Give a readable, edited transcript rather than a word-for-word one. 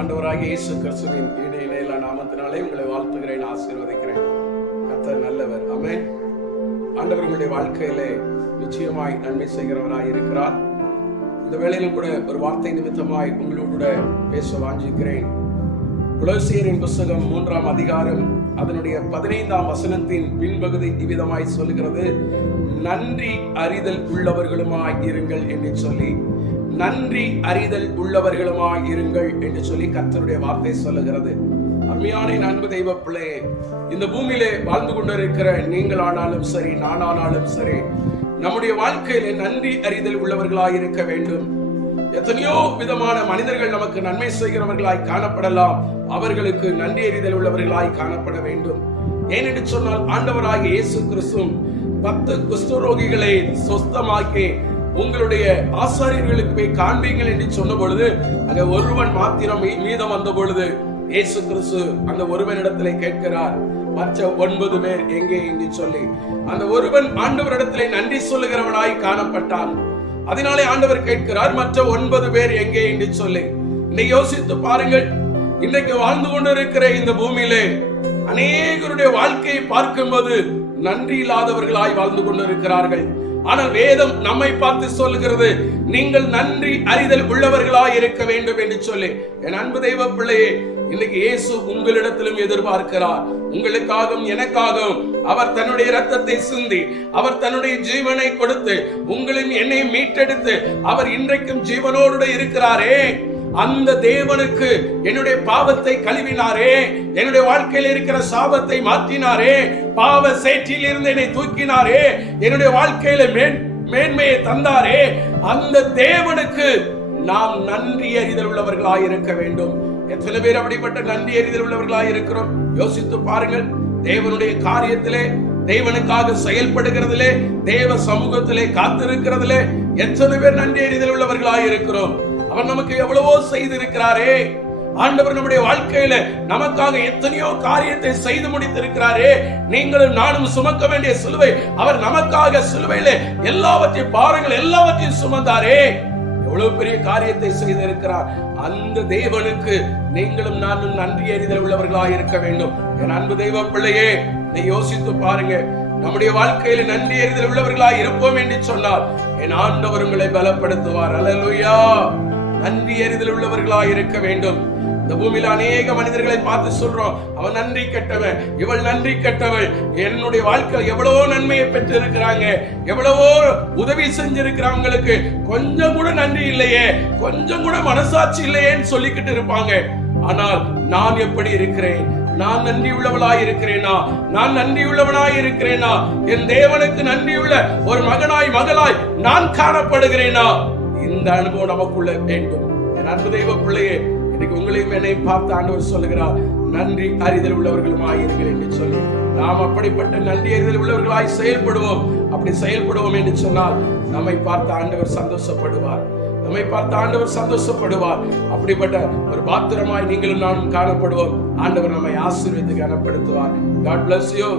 ஆண்டவராகிய இயேசு கிறிஸ்துவின் இணையில நாமத்தினாலே உங்களை வாழ்த்துகிறேன், ஆசீர்வதிக்கிறேன். கர்த்தர் நல்லவர். ஆமென். ஆண்டவர் உங்களுடைய வாழ்க்கையிலே நிச்சயமாய் நன்மை செய்கிறவராய் இருக்கிறார். இந்த வேளையிலும் கூட ஒரு வார்த்தை நிமித்தமாய் உங்களோட பேச வாஞ்சிக்கிறேன். கொலோசியரின் புத்தகம் 3ஆம் அதிகாரம் அதனுடைய 15ஆம் வசனத்தின் பின்பகுதி இவ்விதமாய் சொல்லுகிறது, நன்றி அறிதல் உள்ளவர்களுமாய் இருங்கள் என்று சொல்லி, நன்றி அறிதல் உள்ளவர்களுமாய் இருங்கள் என்று சொல்லி கர்த்தருடைய வார்த்தை சொல்லுகிறது. அருமையான அன்பு தெய்வ பிள்ளையே, இந்த பூமியிலே வாழ்ந்து கொண்டிருக்கிற நீங்கள் ஆனாலும் சரி, நானானாலும் சரி, நம்முடைய வாழ்க்கையிலே நன்றி அறிதல் உள்ளவர்களாய் இருக்க வேண்டும். எத்தனையோ விதமான மனிதர்கள் நமக்கு நன்மை செய்கிறவர்களாய் காணப்படலாம், அவர்களுக்கு நன்றி அறிதல் உள்ளவர்களாய் காணப்பட வேண்டும். ஏனென்று சொன்னால், ஆண்டவராகிய இயேசு கிறிஸ்து 10 குஷ்டரோகிகளை சொஸ்தமாக்கி உங்களுடைய ஆசாரியர்களுக்கு போய் காண்பீங்கள் என்று சொன்ன பொழுது, அங்க ஒருவன் மாத்திரம் மீதம் வந்த பொழுது இயேசு கிறிஸ்து அந்த ஒருவனிடத்திலே கேட்கிறார், மற்ற 9 பேர் எங்கே என்று சொல்லி. அந்த ஒருவன் ஆண்டவரிடத்திலே நன்றி சொல்லுகிறவனாய் காணப்பட்டான். அதனாலே ஆண்டவர் கேட்கிறார், மற்ற 9 பேர் எங்கே என்று சொல்லி. இன்னைக்கு யோசித்து பாருங்கள், இன்றைக்கு வாழ்ந்து கொண்டிருக்கிற இந்த பூமியிலே அநேகருடைய வாழ்க்கையை பார்க்கும்போது நன்றி இல்லாதவர்களாய் வாழ்ந்து கொண்டிருக்கிறார்கள். ஆனால் வேதம் நம்மை பார்த்து சொல்லுகிறது, நீங்கள் நன்றி அறிதல் உள்ளவர்களாய் இருக்க வேண்டும் என்று சொல்லி. என் அன்பு தெய்வ பிள்ளையே, இன்னைக்கு இயேசு உங்களிடத்திலும் எதிர்பார்க்கிறார். உங்களுக்காகவும் எனக்காகவும் அவர் தன்னுடைய இரத்தத்தை சிந்தி, அவர் தன்னுடைய ஜீவனை கொடுத்து உங்களையும் என்னையும் மீட்டெடுத்து அவர் இன்றைக்கும் ஜீவனோடு இருக்கிறாரே. அந்த தேவனுக்கு என்னுடைய பாவத்தை கழுவினாரே, என்னுடைய வாழ்க்கையில் இருக்கிற சாபத்தை மாற்றினாரே, பாவ சேற்றில் இருந்து என்னை தூக்கினாரே, என்னுடைய வாழ்க்கையில மேன்மையை தந்தாரே, அந்த தேவனுக்கு நாம் நன்றி அறிதல் உள்ளவர்களாய் இருக்க வேண்டும். எத்தனை பேர் அப்படிப்பட்ட நன்றி அறிதல் உள்ளவர்களாய் இருக்கிறோம்? யோசித்து பாருங்கள். தேவனுடைய காரியத்திலே, தேவனுக்காக செயல்படுகிறதிலே, தேவ சமூகத்திலே காத்திருக்கிறதிலே எத்தனை பேர் நன்றி அறிதல் உள்ளவர்களாய் இருக்கிறோம்? அவர் நமக்கு எவ்வளவோ செய்திருக்கிறாரே. ஆண்டவர் நம்முடைய வாழ்க்கையில நமக்காக எத்தனையோ காரியத்தை செய்து முடித்திருக்கிறாரே. நீங்களும் நானும் சுமக்க வேண்டிய சிலுவை அவர் நமக்காக சிலுவையில எல்லாவற்றையும் பாருங்கள், எல்லாவற்றையும் சுமந்தாரே. எவ்வளவு பெரிய காரியத்தை செய்திருக்கிறார். அந்த தேவனுக்கு நீங்களும் நானும் நன்றி அறிதல் உள்ளவர்களாக இருக்க வேண்டும். என் அன்பு தெய்வ பிள்ளையே, நீ யோசித்து பாருங்க. நம்முடைய வாழ்க்கையில நன்றி அறிதல் உள்ளவர்களாக இருப்போம் என்று சொன்னால் என் ஆண்டவர் உங்களை பலப்படுத்துவார். அல்லேலூயா. நன்றி அறிதல் உள்ளவர்களாக இருக்க வேண்டும். இந்த பூமியில அநேக மனிதர்களை பார்த்து சொல்றோம், அவன் நன்றி கெட்டவன், இவள் நன்றி கெட்டவள். என்னுடைய வாழ்க்கையில் எவ்வளவோ நன்மையை பெற்று இருக்கிறாங்க, எவ்வளவோ உதவி செஞ்சிருக்கிறவங்களுக்கு கொஞ்சம் கூட நன்றி இல்லையே, கொஞ்சம் கூட மனசாட்சி இல்லையேன்னு சொல்லிக்கிட்டு இருப்பாங்க. ஆனால் நான் எப்படி இருக்கிறேன்? நான் நன்றி உள்ளவளாய் இருக்கிறேனா? நான் நன்றி உள்ளவனாய் இருக்கிறேனா? என் தேவனுக்கு நன்றியுள்ள ஒரு மகனாய் மகளாய் நான் காணப்படுகிறேனா? இந்த அனுபவம் நமக்குள்ள வேண்டும். என் அன்பு தெய்வ பிள்ளையே, இன்னைக்கு உங்களையும் என்னையும் பார்த்து ஆண்டவர் சொல்லுகிறார், நன்றி அறிதல் உள்ளவர்களுமாய் இருங்கள் என்று சொல்லி. நாம் அப்படிப்பட்ட நன்றி அறிதல் உள்ளவர்களாய் செயல்படுவோம். அப்படி செயல்படுவோம் என்று சொன்னால் நம்மை பார்த்து ஆண்டவர் சந்தோஷப்படுவார். நம்மை பார்த்து ஆண்டவர் சந்தோஷப்படுவார். அப்படிப்பட்ட ஒரு பாத்திரமாய் நீங்களும் நானும் காணப்படுவோம். ஆண்டவர் நம்மை ஆசீர்வதித்து கனப்படுத்துவார். God bless you.